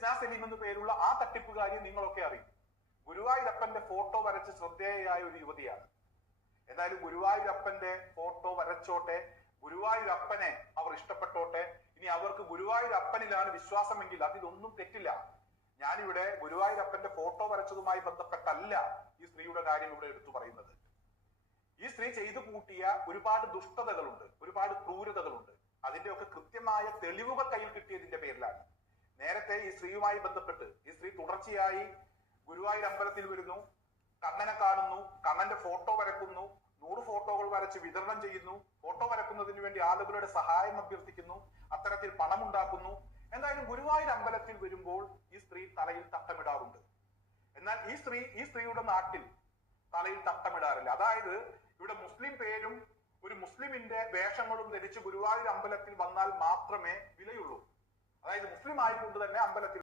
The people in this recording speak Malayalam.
ജസ്ന സലീം എന്ന് പേരുള്ള ആ തട്ടിപ്പുകാരി നിങ്ങളൊക്കെ അറിയും. ഗുരുവായൂരപ്പന്റെ ഫോട്ടോ വരച്ച് ശ്രദ്ധേയയായ ഒരു യുവതിയാണ്. എന്തായാലും ഗുരുവായൂരപ്പന്റെ ഫോട്ടോ വരച്ചോട്ടെ, ഗുരുവായൂരപ്പനെ അവർ ഇഷ്ടപ്പെട്ടോട്ടെ. ഇനി അവർക്ക് ഗുരുവായൂരപ്പനിലാണ് വിശ്വാസമെങ്കിൽ അതിലൊന്നും തെറ്റില്ല. ഞാനിവിടെ ഗുരുവായൂരപ്പന്റെ ഫോട്ടോ വരച്ചതുമായി ബന്ധപ്പെട്ടല്ല ഈ സ്ത്രീയുടെ കാര്യം ഇവിടെ എടുത്തു പറയുന്നത്. ഈ സ്ത്രീ ചെയ്തു കൂട്ടിയ ഒരുപാട് ദുഷ്ടതകളുണ്ട്, ഒരുപാട് ക്രൂരതകളുണ്ട്. അതിന്റെയൊക്കെ കൃത്യമായ തെളിവുകൾ കയ്യിൽ കിട്ടിയതിന്റെ പേരിലാണ്. നേരത്തെ ഈ സ്ത്രീയുമായി ബന്ധപ്പെട്ട് ഈ സ്ത്രീ തുടർച്ചയായി ഗുരുവായൂർ അമ്പലത്തിൽ വരുന്നു, കണ്ണനെ കാണുന്നു, കണ്ണന്റെ ഫോട്ടോ വരക്കുന്നു, 100 ഫോട്ടോകൾ വരച്ച് വിതരണം ചെയ്യുന്നു, ഫോട്ടോ വരക്കുന്നതിന് വേണ്ടി ആളുകളുടെ സഹായം അഭ്യർത്ഥിക്കുന്നു, അത്തരത്തിൽ പണമുണ്ടാക്കുന്നു. എന്തായാലും ഗുരുവായൂർ അമ്പലത്തിൽ വരുമ്പോൾ ഈ സ്ത്രീ തലയിൽ തട്ടമിടാറുണ്ട്. എന്നാൽ ഈ സ്ത്രീയുടെ നാട്ടിൽ തലയിൽ തട്ടമിടാറില്ല. അതായത് ഇവിടെ മുസ്ലിം പേരും ഒരു മുസ്ലിമിന്റെ വേഷങ്ങളും ധരിച്ച് ഗുരുവായൂർ അമ്പലത്തിൽ വന്നാൽ മാത്രമേ വിലയുള്ളൂ. അതായത് മുസ്ലിം ആയതുകൊണ്ട് തന്നെ അമ്പലത്തിൽ